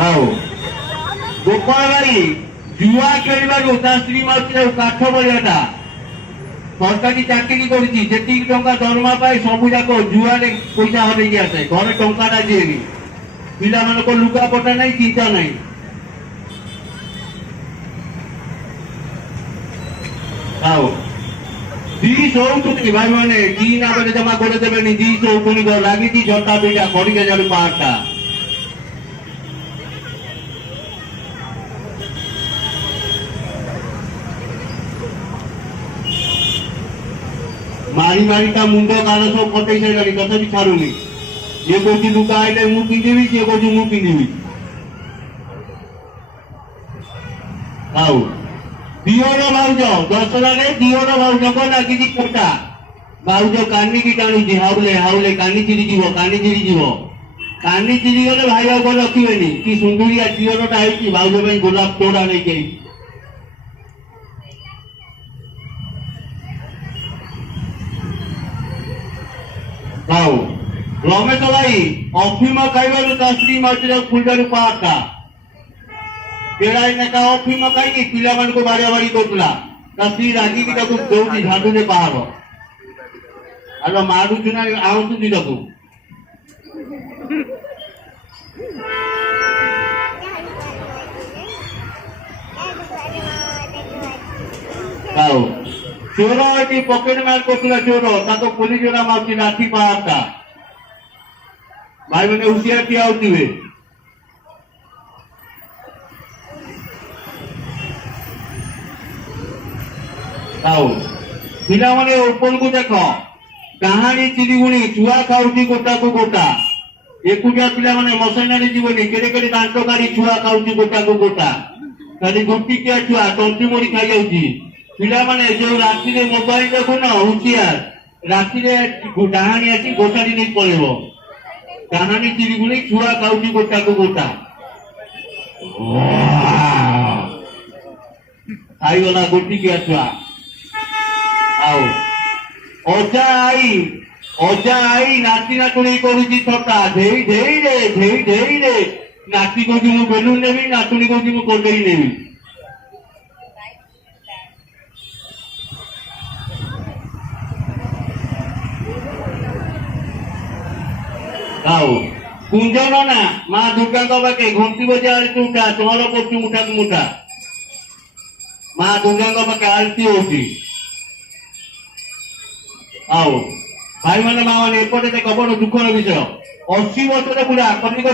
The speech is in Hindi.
ଆଉ ଗୋପାଳ ଭାଇ जुआ खेलू ता स्त्री माउसी काठ बलियाटा सरकारी चाकरी करी टंका दरमा पाए सब जाक जुआ पैसा हरई आसे घर टाटा दिए पिला मान लुगा पटा नहीं चिंता नहीं दी शौकुनी भाई मैंने दी ना जमा कर देवे दी शौकुनी लगी झटा पीटा कर पहाड़टा मारी मारी ता मुंड काल सब फटे सारे तथापि छाड़ूनी ये कौन लुका आईले मु पिंधि सी कौन मु पिंधि आउ दिहर भाउज दशहरा दिहर भाउज को लगी कोटा भाउज कानिकी टाणुची हाउले हाउले कानी चिरी जीव कानी चिरी जीव कानी चिरी गले भाई आउ कौन रखिए कि सुंदरिया दिहरटा है भाउज गोलाप तोड़ा नहीं आओ रमेश भाई अफिम खाइबार ता स्त्री माउसी फुलबारू पहाड़टा केड़ाई नेका अफिम खाई पिला मान को बाड़िया बाड़ी करला ता स्त्री रागी की दौड़ी झाड़ू ने पहाड़ अरे मारू चुना आउतुनी ताकू आओ चोर ये पकेट मार कर चोर पुलिस वाला माउसी लाठी पहाड़ता भाई मैंने हुशियार किया होती पिला मैंने ऊपर को देख कहानी चिड़ीगुणी छुआ खाऊी गोटा को गोटा एकुटिया पिला मैंने मशानी जीवनी केड़े केड़े दांत गाड़ी छुआ खाऊी गोटा को गोटा खाली गोटिकिया छुआ तंती मरी खाई जाऊँगी पिला माने जो राति रे मोबाइल देखो ना हुशियार राति रे डाहाणी आसी गोटाड़ी नहीं पड़ेब डाहाणी चिड़ीगुणी छुआ खाऊी गोटा को गोटा खाईगला गोटिकिया छुआ आओ अजा आई नाती नातुणी करुची छटा धेई रे नाती को मु बेलून नेबी नातुणी को मु कोल्डेई नेबी कुंजन ना माँ दुर्गा पाखे घंटी बजार उठा चमर पड़ू मुठा मुठा माँ दुर्गा पाखे आरती होती आओ भाई मैंने माँ मैंने एपटे देख बड़ दुखर विषय 80 वर्ष बुढ़ा कनिक